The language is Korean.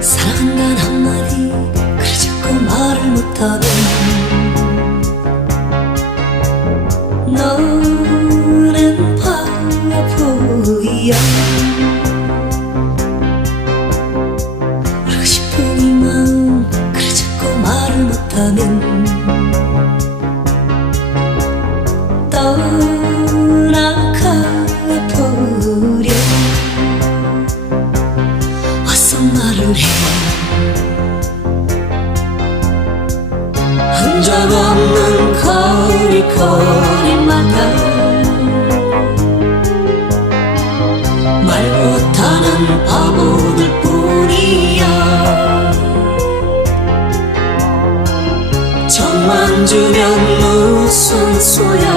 사랑한다는 한마디 그래 자꾸 말을 못하면 너는 바보야. 알고 싶은 이 마음 그래 자꾸 말을 못하면. 떠 말을 해. 흔적 없는 거리 거리마다 말 못하는 바보들 뿐이야. 정만 주면 무슨 소용